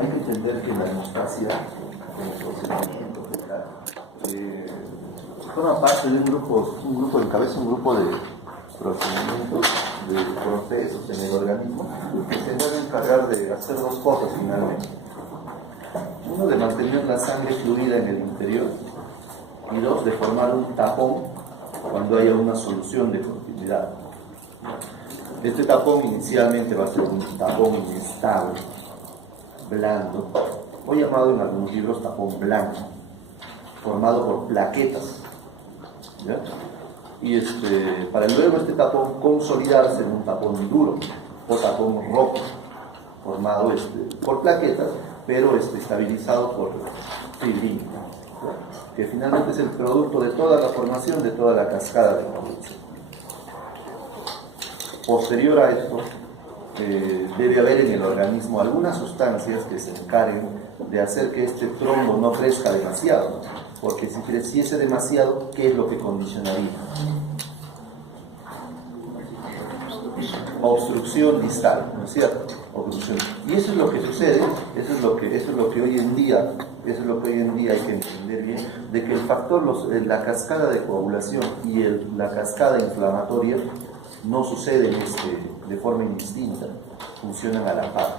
hay que entender que la hemostasia, como procedimiento general, forma parte de un grupo encabeza un grupo de procedimientos, de procesos en el organismo que se deben encargar de hacer dos cosas finalmente. Uno, de mantener la sangre fluida en el interior, y dos, de formar un tapón cuando haya una solución de continuidad. Este tapón inicialmente va a ser un tapón inestable, blando, o llamado en algunos libros tapón blanco, formado por plaquetas, ¿ya? Y para luego este tapón consolidarse en un tapón duro o tapón rojo, formado por plaquetas, pero estabilizado por fibrina, que finalmente es el producto de toda la formación de toda la cascada de coagulación. Posterior a esto, debe haber en el organismo algunas sustancias que se encarguen de hacer que este trombo no crezca demasiado, porque si creciese demasiado, ¿qué es lo que condicionaría? Obstrucción distal, ¿no es cierto? Obstrucción. Y eso es lo que sucede, eso es lo que hoy en día hay que entender bien, de que el factor, la cascada de coagulación y la cascada inflamatoria no suceden de forma indistinta, funcionan a la par.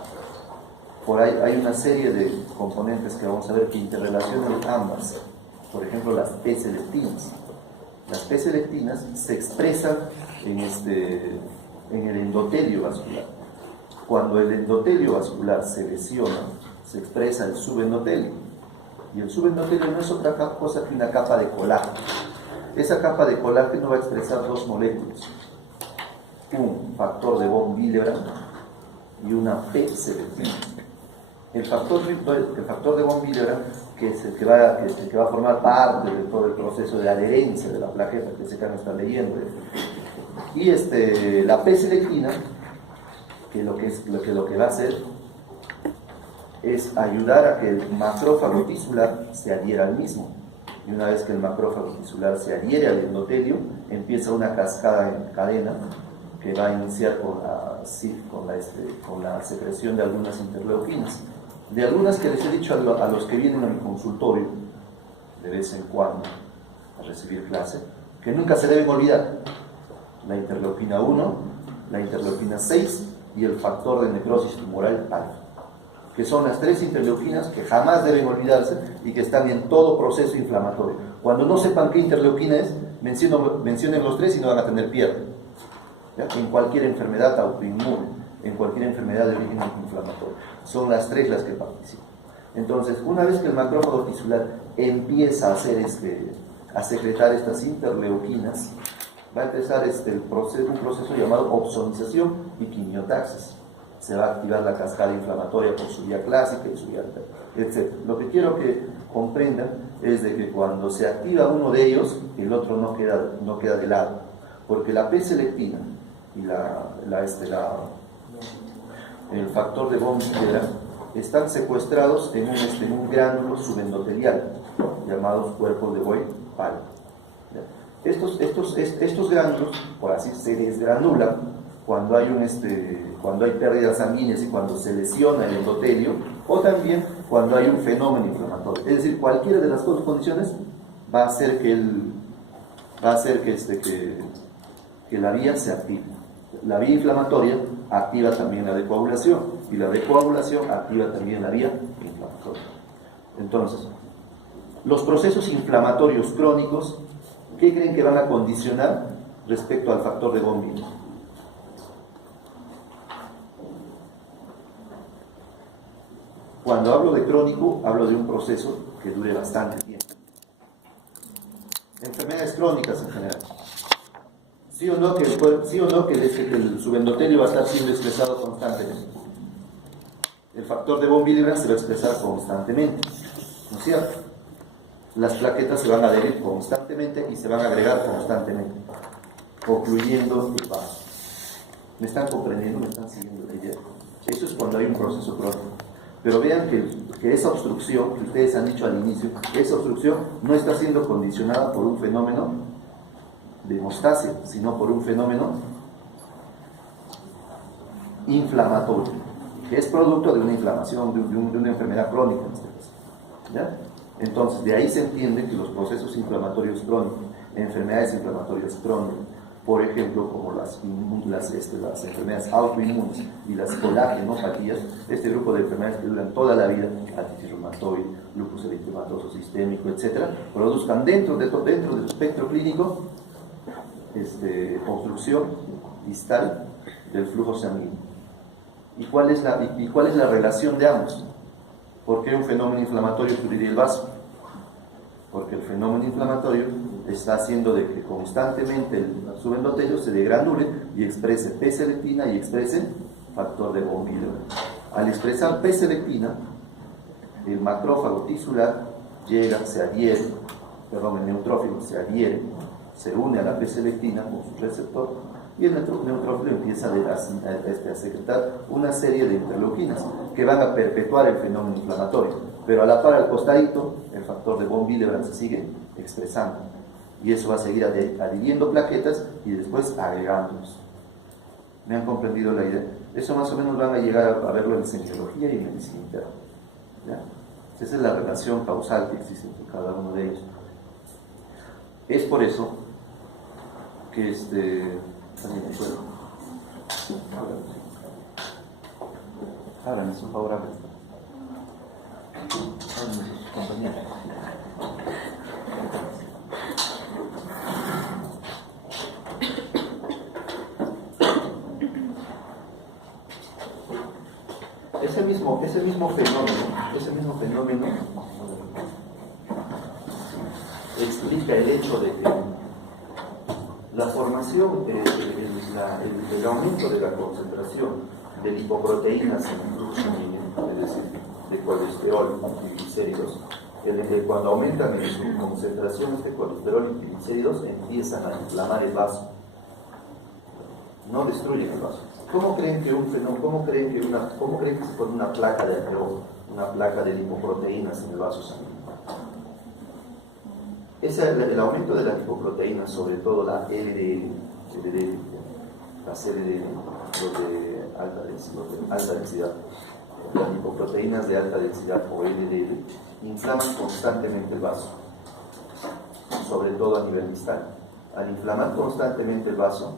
Por ahí hay una serie de componentes que vamos a ver que interrelacionan ambas. Por ejemplo, las P-selectinas. Las P-selectinas se expresan en el endotelio vascular. Cuando el endotelio vascular se lesiona, se expresa el subendotelio. Y el subendotelio no es otra cosa que una capa de colágeno. Esa capa de colágeno va a expresar dos moléculas: un factor de von Willebrand y una P-selectina. El factor de von Willebrand, que es el que va a formar parte de todo el proceso de adherencia de la plaqueta que se can está leyendo. Y la P-selectina, que lo que va a hacer es ayudar a que el macrófago tisular se adhiera al mismo. Y una vez que el macrófago tisular se adhiere al endotelio, empieza una cascada en cadena que va a iniciar con la secreción de algunas interleuquinas. De algunas que les he dicho a los que vienen a mi consultorio de vez en cuando a recibir clase, que nunca se deben olvidar: la interleuquina 1, la interleuquina 6 y el factor de necrosis tumoral alfa, que son las tres interleuquinas que jamás deben olvidarse y que están en todo proceso inflamatorio. Cuando no sepan qué interleuquina es, mencionen los tres y no van a tener pierde. ¿Ya? En cualquier enfermedad autoinmune, en cualquier enfermedad de origen inflamatorio, son las tres las que participan. Entonces, una vez que el macrófago tisular empieza a secretar estas interleuquinas, va a empezar un proceso llamado opsonización y quimiotaxis. Se va a activar la cascada inflamatoria por su vía clásica y su vía alta, etc. Lo que quiero que comprendan es de que cuando se activa uno de ellos, el otro no queda de lado, porque la P-selectina y el factor de von Willebrand están secuestrados en un gránulo subendotelial llamados cuerpos de Boyd-Pall. Estos gránulos, por así, se desgranulan cuando hay pérdidas sanguíneas y cuando se lesiona el endotelio, o también cuando hay un fenómeno inflamatorio. Es decir, cualquiera de las dos condiciones va a hacer que la vía se active. La vía inflamatoria activa también la de coagulación, y la de coagulación activa también la vía inflamatoria. Entonces, los procesos inflamatorios crónicos, ¿qué creen que van a condicionar respecto al factor de von Willebrand? Cuando hablo de crónico, hablo de un proceso que dure bastante tiempo. Enfermedades crónicas en general. ¿Sí o no que el subendotelio va a estar siendo expresado constantemente? El factor de von Willebrand se va a expresar constantemente, ¿no es cierto? Las plaquetas se van a adherir constantemente y se van a agregar constantemente, ocluyendo el vaso. ¿Me están comprendiendo? ¿Me están siguiendo la idea? Eso es cuando hay un proceso crónico. Pero vean que esa obstrucción, que ustedes han dicho al inicio, esa obstrucción no está siendo condicionada por un fenómeno de hemostasia, sino por un fenómeno inflamatorio. que es producto de una inflamación, de una enfermedad crónica en este caso. ¿Ya? Entonces, de ahí se entiende que los procesos inflamatorios crónicos, enfermedades inflamatorias crónicas, por ejemplo, como las enfermedades autoinmunes y las colágenopatías, este grupo de enfermedades que duran toda la vida, artritis reumatoide, lupus eritematoso sistémico, etc., produzcan dentro de su espectro clínico obstrucción distal del flujo sanguíneo. ¿Y cuál es la relación de ambos? ¿Por qué un fenómeno inflamatorio cubriría el vaso? Porque el fenómeno inflamatorio está haciendo de que constantemente el subendotelio se degranule y exprese P-selectina y exprese factor de von Willebrand. Al expresar P-selectina, el macrófago tisular llega, el neutrófilo se adhiere, se une a la P-selectina con su receptor y el neutrófilo empieza a secretar una serie de interleuquinas que van a perpetuar el fenómeno inflamatorio, pero a la par, al costadito, el factor de von Willebrand se sigue expresando y eso va a seguir adhiriendo plaquetas y después agregándolos. ¿Me han comprendido la idea? Eso más o menos van a llegar a verlo en semiología y en medicina interna. ¿Ya? Esa es la relación causal que existe entre cada uno de ellos. Es por eso que también me acuerdo. Háganme un favor, háganme sus compañeros. Ese mismo fenómeno explica el hecho de que la formación, el aumento de la concentración de lipoproteínas en el flujo sanguíneo, es decir, de colesterol y triglicéridos, cuando aumentan en su concentración este colesterol y triglicéridos, empiezan a inflamar el vaso. No destruyen el vaso. ¿Cómo creen que se pone una placa de ateroma, una placa de lipoproteínas en el vaso sanguíneo? El aumento de las lipoproteínas, sobre todo la LDL, las LDL, los de alta densidad, las lipoproteínas de alta densidad o LDL, inflaman constantemente el vaso, sobre todo a nivel distal. Al inflamar constantemente el vaso,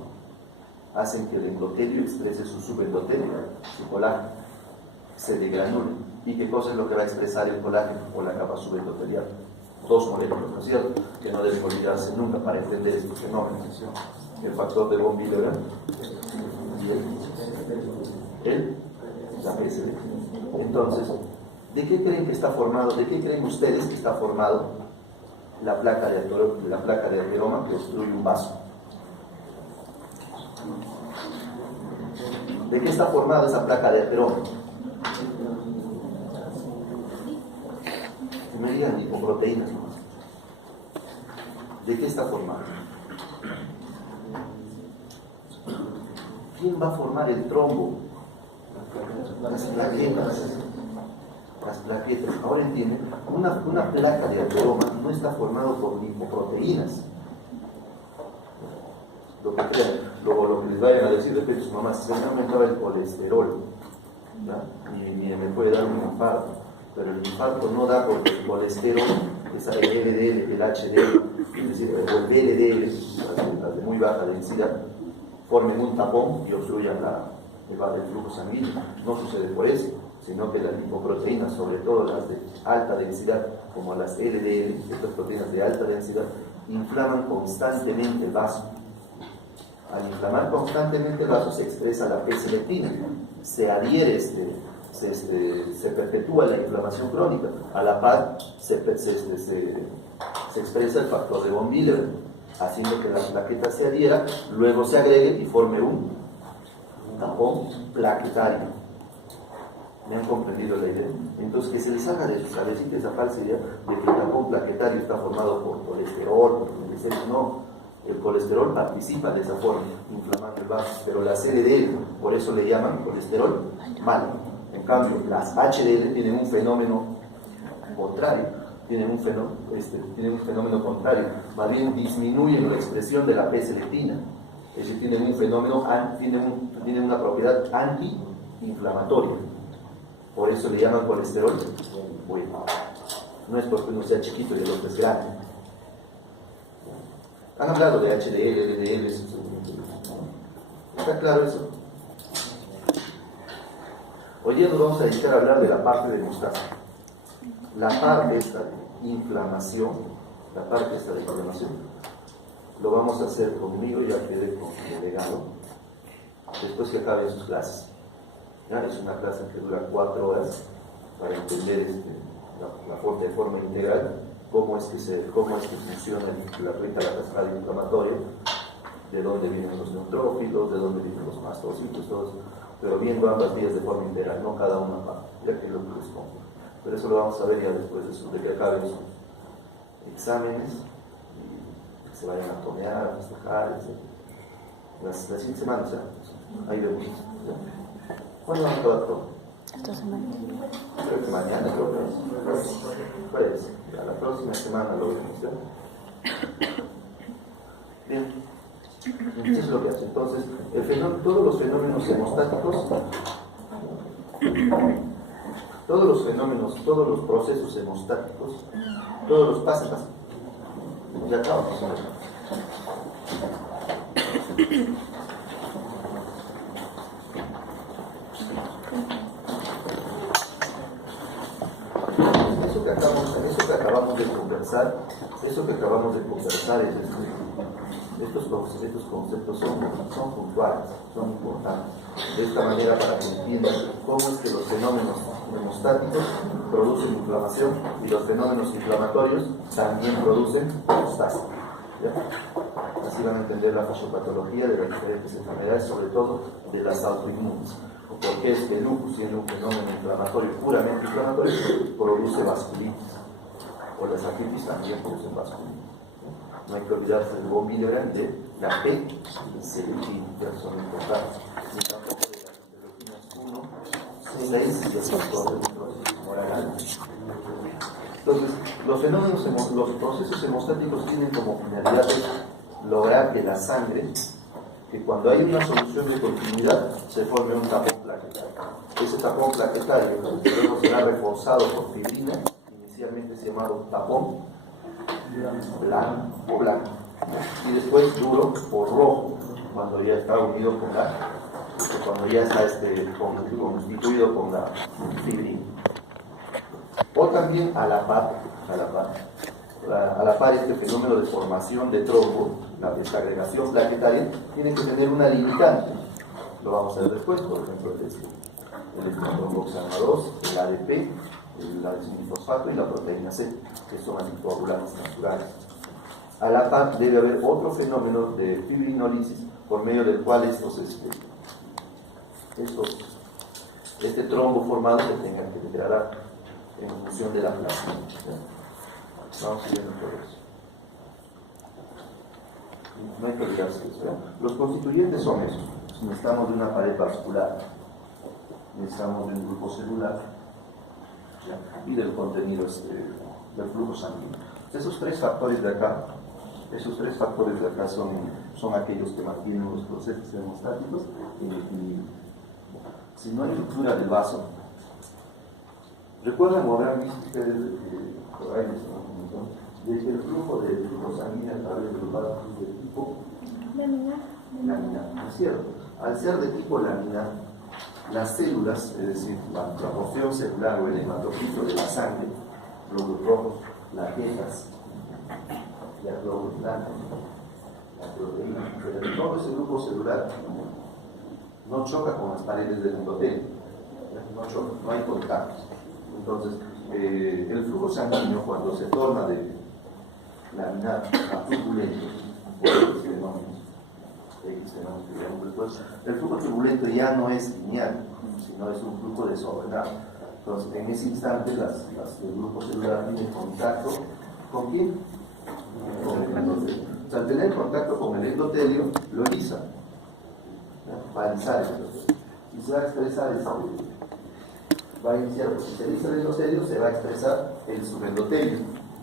hacen que el endotelio exprese su subendotelio, su colágeno, se degranule. ¿Y qué cosa es lo que va a expresar el colágeno o la capa subendotelial? Dos moléculas, ¿no es cierto?, que no deben olvidarse nunca para entender estos fenómenos. El factor de von Willebrand y la PSL. Entonces, ¿de qué creen que está formado? ¿De qué creen ustedes que está formado la placa de ateroma que obstruye un vaso? ¿De qué está formada esa placa de ateroma? Me digan lipoproteínas nomás. ¿De qué está formada? ¿Quién va a formar el trombo? Las plaquetas. Las plaquetas. Ahora entienden, una placa de ateroma no está formada por lipoproteínas. Lo que crean, lo que les vayan a decir después de sus mamás, se me aumentaba el colesterol, ¿ya? Y me puede dar un infarto, pero el infarto no da porque el colesterol, esa LDL, el HDL, es decir, el LDL, las de muy baja densidad, formen un tapón y obstruyan el flujo sanguíneo. No sucede por eso, sino que las lipoproteínas, sobre todo las de alta densidad, como las LDL, estas proteínas de alta densidad, inflaman constantemente el vaso. Al inflamar constantemente el vaso se expresa la P-selectina, se adhiere, se perpetúa la inflamación crónica. A la par se expresa el factor de von Willebrand, haciendo que la plaqueta se adhiera, luego se agregue y forme un tapón plaquetario. ¿Me han comprendido la idea? Entonces, que se les haga de su cabecita esa falsa idea de que el tapón plaquetario está formado por colesterol, por triglicéridos. No. El colesterol participa de esa forma, inflamando el vaso, pero las LDL, por eso le llaman colesterol malo. En cambio, las HDL tienen un fenómeno contrario, tienen un fenómeno contrario, más bien disminuyen la expresión de la P-selectina, es decir, tienen un fenómeno, tienen una propiedad antiinflamatoria. eso le llaman colesterol bueno. No es porque uno sea chiquito y el otro es grande. Han hablado de HDL, LDL, ¿está claro eso? Hoy día nos vamos a dedicar a hablar de la parte de mostaza. La parte esta de inflamación, lo vamos a hacer conmigo, ya quedé con el delegado, después que acaben sus clases. ¿Ya? Es una clase que dura 4 horas para entender de forma integral cómo es que funciona la cascada inflamatoria, de dónde vienen los neutrófilos, de dónde vienen los mastocitos, todo eso, pero viendo ambas vías de forma integral, no cada una parte, ya que lo corresponde. Pero eso lo vamos a ver ya después de que acaben sus exámenes y que se vayan a tomear, a festejar, etc. La siguiente semana, o sea, ahí vemos. ¿Cuándo van a acabar todo? Esta semana. Creo que mañana, pues, a la próxima semana lo vemos, ¿ya? Bien. Eso es lo que hace. Entonces, todos los fenómenos hemostáticos, todos los procesos hemostáticos, todos los pasos, ya acabamos. Eso que acabamos de conversar estos conceptos son puntuales, son importantes. De esta manera, para que entiendan cómo es que los fenómenos hemostáticos producen inflamación y los fenómenos inflamatorios también producen mostaza. Así van a entender la fisiopatología de las diferentes enfermedades, sobre todo de las autoinmunes. Porque es que el lupus, siendo un fenómeno inflamatorio, puramente inflamatorio, produce vasculitis. O las artritis también producen vasculitis. No hay que olvidarse del von Willebrand, de la P y el serotina, que son importantes. Ni tampoco de las interleucinas 1, 6 y el factor de necrosis moral. Entonces, los procesos hemostáticos tienen como finalidad lograr que la sangre, que cuando hay una solución de continuidad, se forme un tapón plaquetario. Ese tapón plaquetario luego será reforzado por fibrina, inicialmente se llamado tapón blanco, y después duro por rojo, cuando ya está unido cuando ya está constituido con la fibrina. O también a la par este fenómeno de formación de trombo, la desagregación plaquetaria, tiene que tener una limitante. Lo vamos a ver después, por ejemplo, el tromboxano 2, el ADP, el adenosinfosfato y la proteína C, que son anticoagulantes naturales. A la par debe haber otro fenómeno de fibrinólisis por medio del cual este trombo formado se tenga que degradar en función de la plasmina. Vamos siguiendo por eso. No hay que olvidarse de eso. Los constituyentes son esos. Necesitamos de una pared vascular, necesitamos de un grupo celular, ¿ya? Y del contenido del flujo sanguíneo. Esos tres factores de acá son aquellos que mantienen los procesos hemostáticos y si no hay ruptura del vaso, recuerdan o habrán visto ustedes por ahí de que el flujo sanguíneo a través de los vasos es de tipo laminar, ¿no es cierto? Al ser de tipo laminar, las células, es decir, la porción celular o el hematocito de la sangre, glóbulos rojos, plaquetas, los glóbulos blancos, la proteína, todo ese grupo celular no choca con las paredes del endotelio, no hay contactos. Entonces, el flujo sanguíneo, cuando se torna de laminar a turbulento, el flujo turbulento ya no es lineal, sino es un flujo desordenado. Entonces, en ese instante, el grupo celular tiene contacto ¿con quién? Con el endotelio. O sea, al tener contacto con el endotelio, lo lisa, va a lisar el endotelio. Y se va a expresar va a iniciar, porque si se lisa el endotelio, se va a expresar el subendotelio,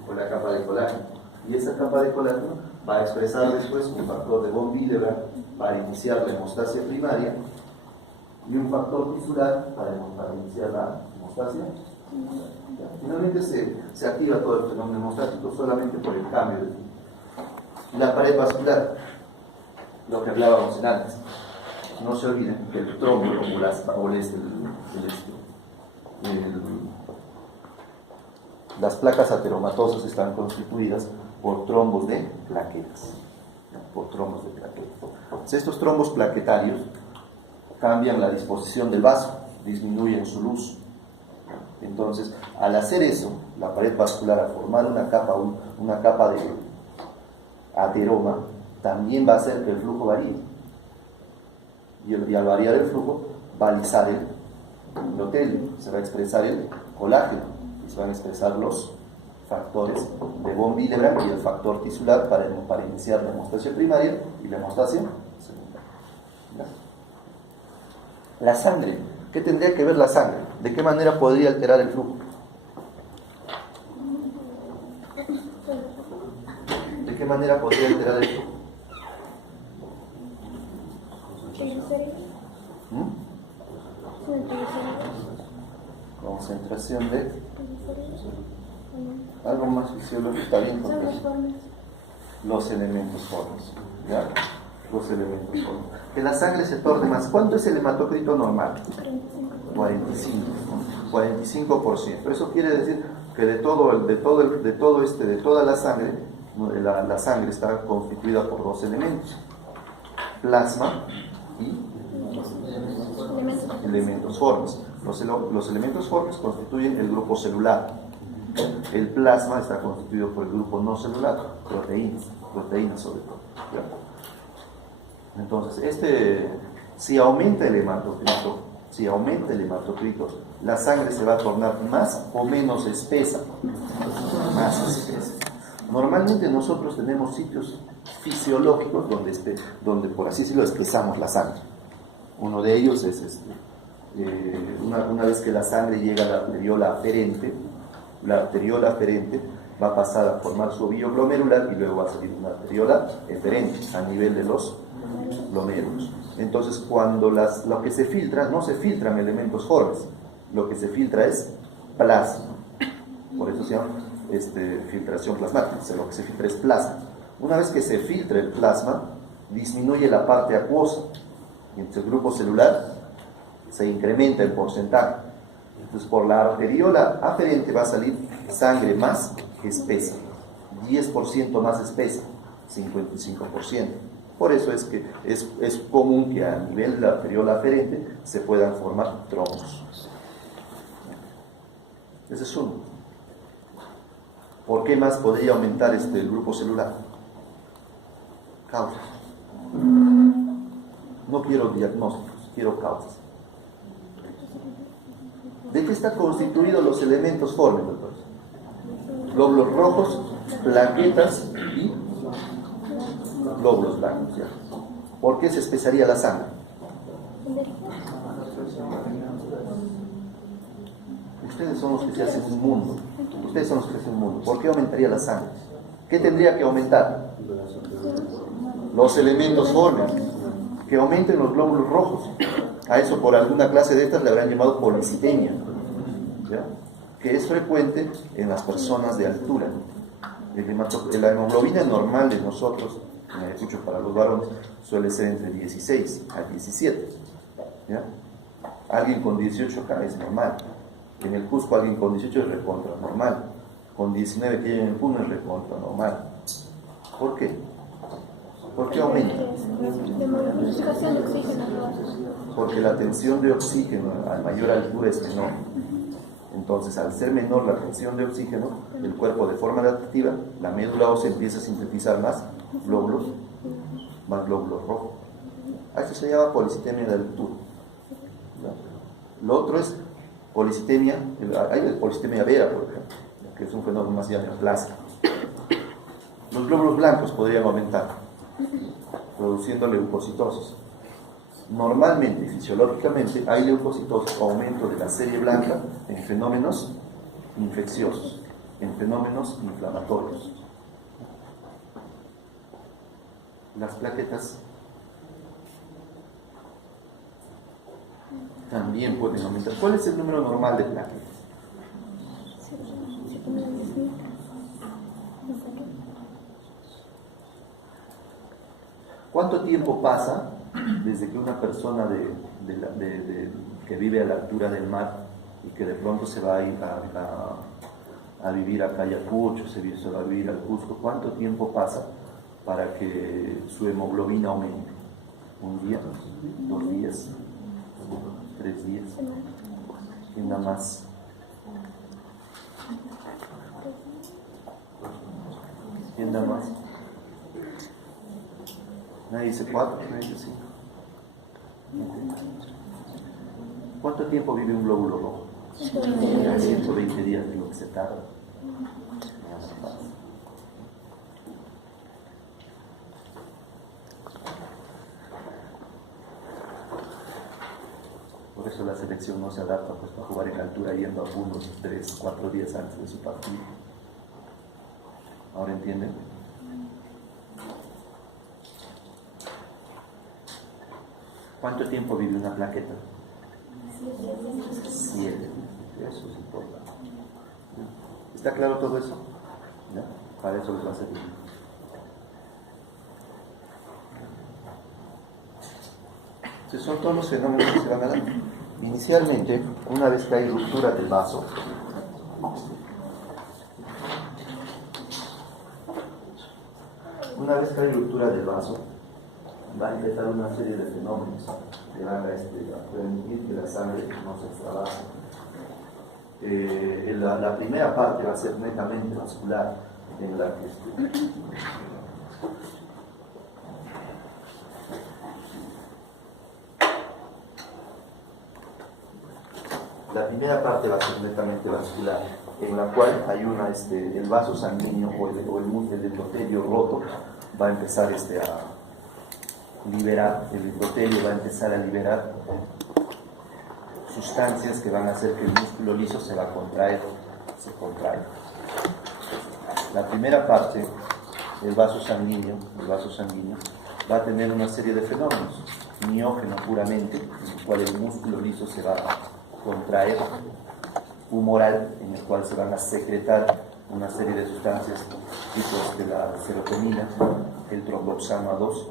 con la capa de colágeno. Y esa capa de colágeno va a expresar después un factor de von Willebrand para iniciar la hemostasia primaria y un factor tisular para iniciar la hemostasia hemostasia. Finalmente se activa todo el fenómeno hemostático solamente por el cambio de tipo. La pared vascular, lo que hablábamos en antes. No se olviden que el trombo las placas ateromatosas están constituidas por trombos de plaquetas. Entonces, estos trombos plaquetarios cambian la disposición del vaso, disminuyen su luz. Entonces, al hacer eso, la pared vascular, al formar una capa de ateroma, también va a hacer que el flujo varíe. Y al variar el flujo, va a alisar el endotelio, se va a expresar el colágeno, y se van a expresar los factores de von Willebrand y el factor tisular para iniciar la hemostasia primaria y la hemostasia secundaria. La sangre, ¿qué tendría que ver la sangre? ¿De qué manera podría alterar el flujo? ¿De qué manera podría alterar el flujo? Concentración de algo más fisiológico, está bien, los elementos formes, ¿ya? Los elementos formes. Que la sangre se torne más. ¿Cuánto es el hematocrito normal? 45%. Eso quiere decir que de toda la sangre, la sangre está constituida por dos elementos: plasma y elementos formes. Los elementos formes constituyen el grupo celular. El plasma está constituido por el grupo no celular, proteínas sobre todo. ¿Ya? Entonces, si aumenta el hematocrito, la sangre se va a tornar más o menos espesa. Normalmente nosotros tenemos sitios fisiológicos donde por así decirlo, espesamos la sangre. Uno de ellos es una vez que la sangre llega a la arteriola aferente va a pasar a formar su ovillo glomerular y luego va a salir una arteriola eferente a nivel de los glomérulos. Entonces, cuando lo que se filtra, no se filtran elementos formes, lo que se filtra es plasma. Por eso se llama filtración plasmática, o sea, lo que se filtra es plasma. Una vez que se filtra el plasma, disminuye la parte acuosa, y entonces el grupo celular se incrementa en porcentaje. Entonces, por la arteriola aferente va a salir sangre más espesa, 10% más espesa, 55%. Por eso es que es común que a nivel de la arteriola aferente se puedan formar trombos. Ese es uno. ¿Por qué más podría aumentar el grupo celular? Causas. No quiero diagnósticos, quiero causas. ¿De qué están constituidos los elementos formes, doctor? Glóbulos rojos, plaquetas y glóbulos blancos. ¿Ya? ¿Por qué se espesaría la sangre? Ustedes son los que se hacen un mundo. ¿Por qué aumentaría la sangre? ¿Qué tendría que aumentar? Los elementos formes. Que aumenten los glóbulos rojos. A eso por alguna clase de estas le habrán llamado policitemia, ¿ya? Que es frecuente en las personas de altura. La hemoglobina normal de nosotros, en Ayacucho para los varones, suele ser entre 16 a 17. ¿Ya? Alguien con 18 acá es normal. En el Cusco alguien con 18 es recontra normal. Con 19 que llega en el Puno es recontra normal. ¿Por qué? ¿Por qué aumenta? Porque la tensión de oxígeno a mayor altura es menor. Entonces, al ser menor la tensión de oxígeno, el cuerpo de forma adaptativa, la médula ósea empieza a sintetizar más glóbulos rojos. A esto se llama policitemia de altura. Lo otro es policitemia, hay policitemia vera, por ejemplo, que es un fenómeno más neoplásico. Los glóbulos blancos podrían aumentar, produciendo leucocitosis. Normalmente y fisiológicamente hay leucocitosis o aumento de la serie blanca en fenómenos infecciosos, en fenómenos inflamatorios. Las plaquetas También pueden aumentar. ¿Cuál es el número normal de plaquetas? ¿Cuánto tiempo pasa desde que una persona que vive a la altura del mar y que de pronto se va a ir a vivir a Ayacucho, se va a vivir al Cusco, cuánto tiempo pasa para que su hemoglobina aumente? ¿Un día? ¿2 días? 3 días? ¿Quién da más? ¿Quién da más? Nadie dice 4, nadie dice 5. ¿Cuánto tiempo vive un glóbulo rojo? 120 días es lo que se tarda. Por eso la selección no se adapta pues, para jugar en altura yendo a algunos 3, 4 días antes de su partido. ¿Ahora entienden? ¿Cuánto tiempo vive una plaqueta? 7. Eso es importante. ¿Está claro todo eso? ¿Ya? Para eso les va a servir. Entonces son todos los fenómenos que se van a dar. Inicialmente, una vez que hay ruptura del vaso, va a empezar una serie de fenómenos que van a permitir que la sangre no se extravase. La primera parte va a ser netamente vascular, en la que la primera parte va a ser netamente vascular, en la cual hay el vaso sanguíneo o el endotelio roto va a empezar a liberar, el endotelio va a empezar a liberar sustancias que van a hacer que el músculo liso se va a contraer, se contrae. La primera parte, el vaso sanguíneo va a tener una serie de fenómenos, miógeno puramente, en el cual el músculo liso se va a contraer, humoral, en el cual se van a secretar una serie de sustancias tipos de la serotonina, el tromboxano A2,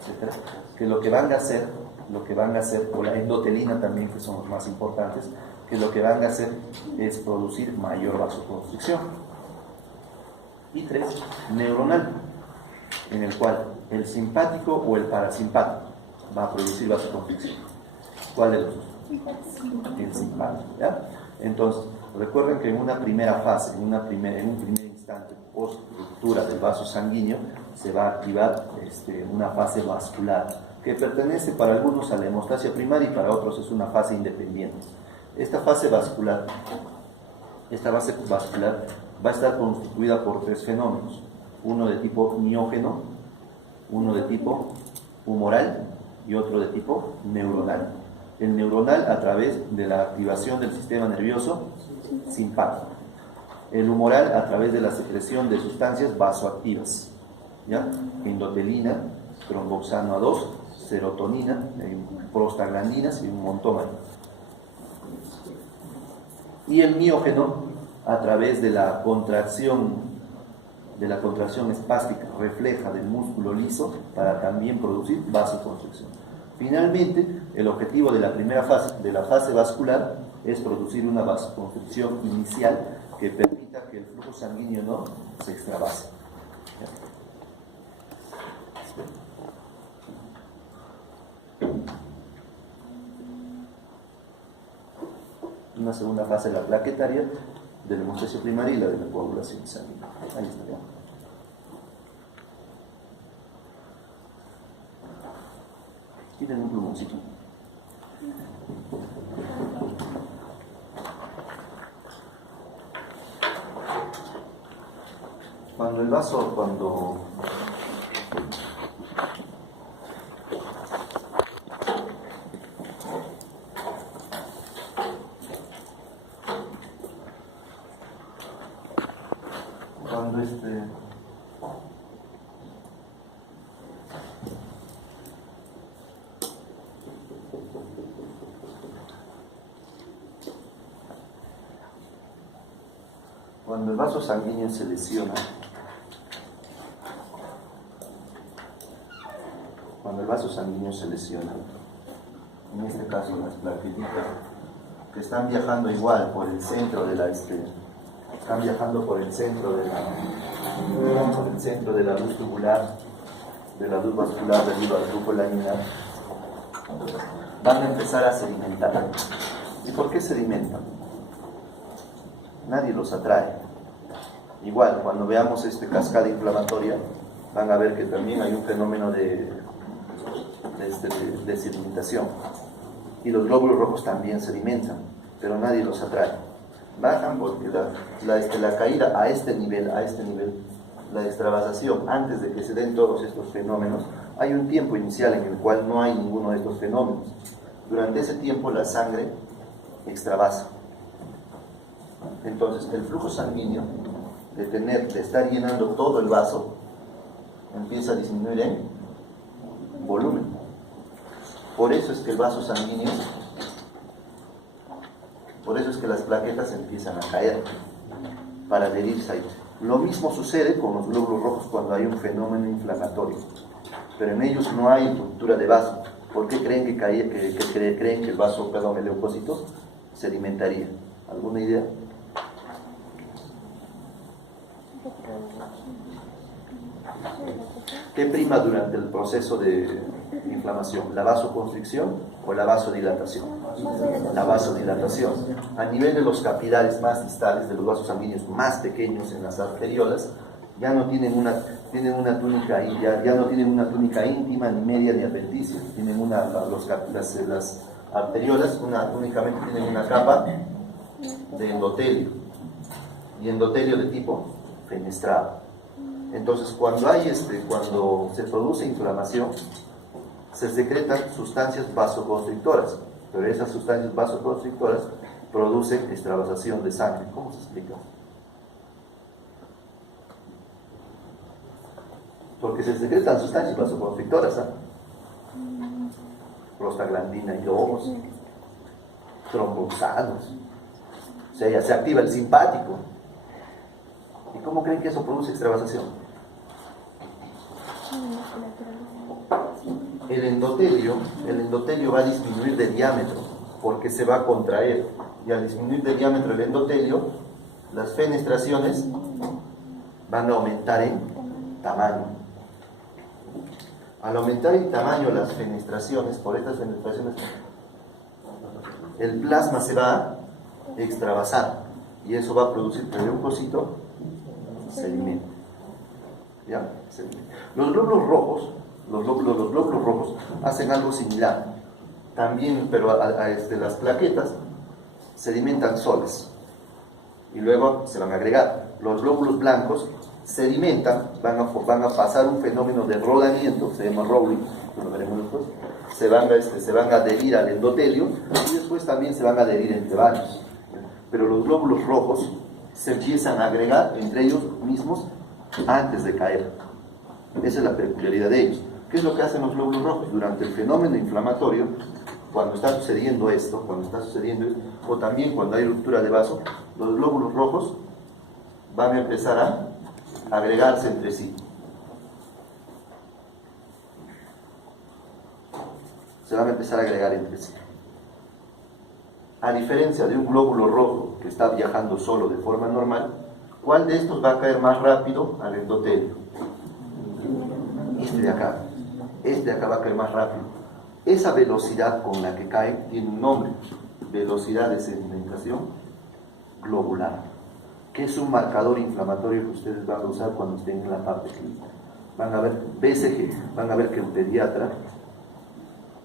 etc., que lo que van a hacer, o la endotelina también, que son los más importantes, que lo que van a hacer es producir mayor vasoconstricción. Y 3, neuronal, en el cual el simpático o el parasimpático va a producir vasoconstricción. ¿Cuál de los dos? El simpático, ¿ya? Entonces, recuerden que en una primera fase, en un primer instante post ruptura del vaso sanguíneo, se va a activar una fase vascular que pertenece para algunos a la hemostasia primaria y para otros es una fase independiente. Esta fase vascular va a estar constituida por 3 fenómenos, uno de tipo miógeno, uno de tipo humoral y otro de tipo neuronal. El neuronal a través de la activación del sistema nervioso simpático. El humoral a través de la secreción de sustancias vasoactivas, ¿ya? Endotelina, tromboxano A2, serotonina, prostaglandinas y un montón más. Y el miógeno a través de la contracción espástica refleja del músculo liso para también producir vasoconstricción. Finalmente, el objetivo de la primera fase, de la fase vascular, es producir una vasoconstricción inicial que permita que el flujo sanguíneo no se extravase. Una segunda fase de la plaquetaria, de la hemostasia primaria y la de la coagulación sanguínea. Ahí está, ¿ya? Tienen un plumoncito. Cuando el vaso, Cuando el vaso sanguíneo se lesiona, en este caso las plaquetitas que están viajando igual por el centro de la luz tubular, de la luz vascular debido al flujo laminar, van a empezar a sedimentar. ¿Y por qué sedimentan? Nadie los atrae. Igual, cuando veamos esta cascada inflamatoria, van a ver que también hay un fenómeno de sedimentación. Y los glóbulos rojos también sedimentan, pero nadie los atrae. Bajan porque la caída a este nivel, la extravasación, antes de que se den todos estos fenómenos, hay un tiempo inicial en el cual no hay ninguno de estos fenómenos. Durante ese tiempo la sangre extravasa. Entonces el flujo sanguíneo, de estar llenando todo el vaso, empieza a disminuir en volumen. Por eso es que el vaso sanguíneo, por eso es que las plaquetas empiezan a caer para adherirse ahí. Lo mismo sucede con los glóbulos rojos cuando hay un fenómeno inflamatorio, pero en ellos no hay ruptura de vaso. ¿Por qué creen que el vaso, el leucocito, sedimentaría? ¿Alguna idea? ¿Qué prima durante el proceso de inflamación? ¿La vasoconstricción o la vasodilatación? La vasodilatación. A nivel de los capilares más distales, de los vasos sanguíneos más pequeños en las arteriolas, ya no tienen una túnica, ya no tienen una túnica íntima, ni media, ni adventicia. Tienen las arteriolas únicamente tienen una capa de endotelio, y endotelio de tipo fenestrado. Entonces, cuando se produce inflamación, se secretan sustancias vasoconstrictoras, pero esas sustancias vasoconstrictoras producen extravasación de sangre. ¿Cómo se explica? Porque se secretan sustancias vasoconstrictoras, prostaglandina y 2, tromboxanos, o sea, ya se activa el simpático. ¿Y cómo creen que eso produce extravasación? El endotelio va a disminuir de diámetro porque se va a contraer, y al disminuir de diámetro el endotelio, las fenestraciones van a aumentar en tamaño. Al aumentar en tamaño las fenestraciones, por estas fenestraciones, el plasma se va a extravasar, y eso va a producir que el leucocito sedimento. ¿Ya? Los glóbulos rojos hacen algo similar también, pero las plaquetas sedimentan solas y luego se van a agregar. Los glóbulos blancos sedimentan, van a pasar un fenómeno de rodamiento, se llama rolling, lo veremos después. Se van a adherir al endotelio y después también se van a adherir entre varios. Pero los glóbulos rojos se empiezan a agregar entre ellos mismos antes de caer. Esa es la peculiaridad de ellos. ¿Qué es lo que hacen los glóbulos rojos? Durante el fenómeno inflamatorio, cuando está sucediendo esto, o también cuando hay ruptura de vaso, los glóbulos rojos van a empezar a agregarse entre sí. Se van a empezar a agregar entre sí. A diferencia de un glóbulo rojo que está viajando solo de forma normal, ¿cuál de estos va a caer más rápido al endotelio? Este de acá va a caer más rápido. Esa velocidad con la que cae tiene un nombre: velocidad de sedimentación globular, que es un marcador inflamatorio que ustedes van a usar cuando estén en la parte clínica. Van a ver BCG, van a ver que el pediatra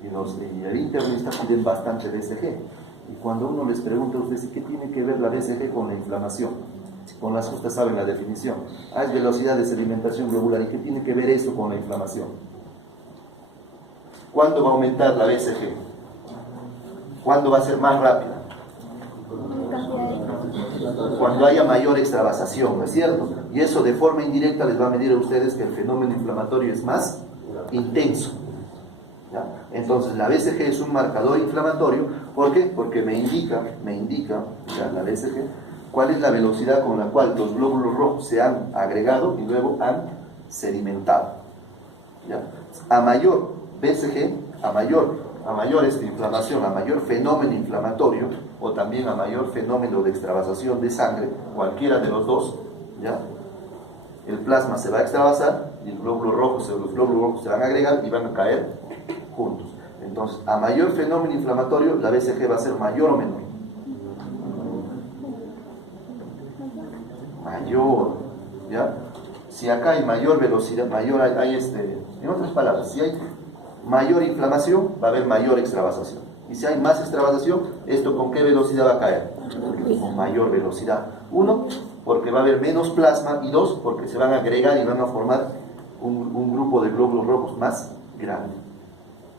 y el internista piden bastante BCG. Y cuando uno les pregunta a ustedes qué tiene que ver la BCG con la inflamación, con las justas saben la definición. Es velocidad de sedimentación globular. ¿Y qué tiene que ver eso con la inflamación? ¿Cuándo va a aumentar la BCG? ¿Cuándo va a ser más rápida? Cuando haya mayor extravasación, ¿no es cierto? Y eso de forma indirecta les va a medir a ustedes que el fenómeno inflamatorio es más intenso. ¿Ya? Entonces la BCG es un marcador inflamatorio. ¿Por qué? Porque me indica la BCG ¿Cuál es la velocidad con la cual los glóbulos rojos se han agregado y luego han sedimentado? ¿Ya? A mayor BCG, a mayor inflamación, a mayor fenómeno inflamatorio, o también a mayor fenómeno de extravasación de sangre, cualquiera de los dos, ¿ya? El plasma se va a extravasar y los glóbulos rojos se van a agregar y van a caer juntos. Entonces, a mayor fenómeno inflamatorio, la BCG va a ser mayor o menor. Mayor, ¿ya? Si acá hay mayor velocidad, en otras palabras, si hay mayor inflamación, va a haber mayor extravasación. Y si hay más extravasación, ¿esto con qué velocidad va a caer? Con mayor velocidad. Uno, porque va a haber menos plasma, y dos, porque se van a agregar y van a formar un grupo de glóbulos rojos más grande.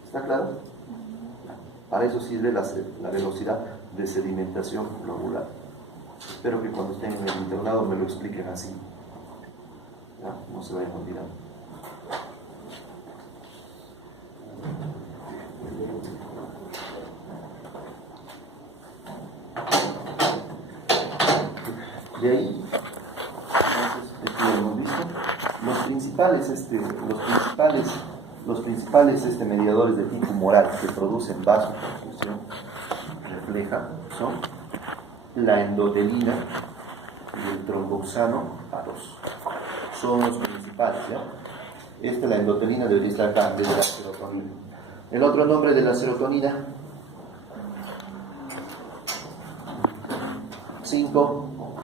¿Está claro? Para eso sirve la velocidad de sedimentación globular. Espero que cuando estén en el internado me lo expliquen así. ¿Ya? No se vayan olvidando. De ahí, entonces, esto ya lo hemos visto. Los principales mediadores de tipo humoral que producen vasoconstricción refleja son la endotelina y el tromboxano A2. Son los principales, ¿ya? Esta es la endotelina del que está acá, de la serotonina. El otro nombre de la serotonina, 5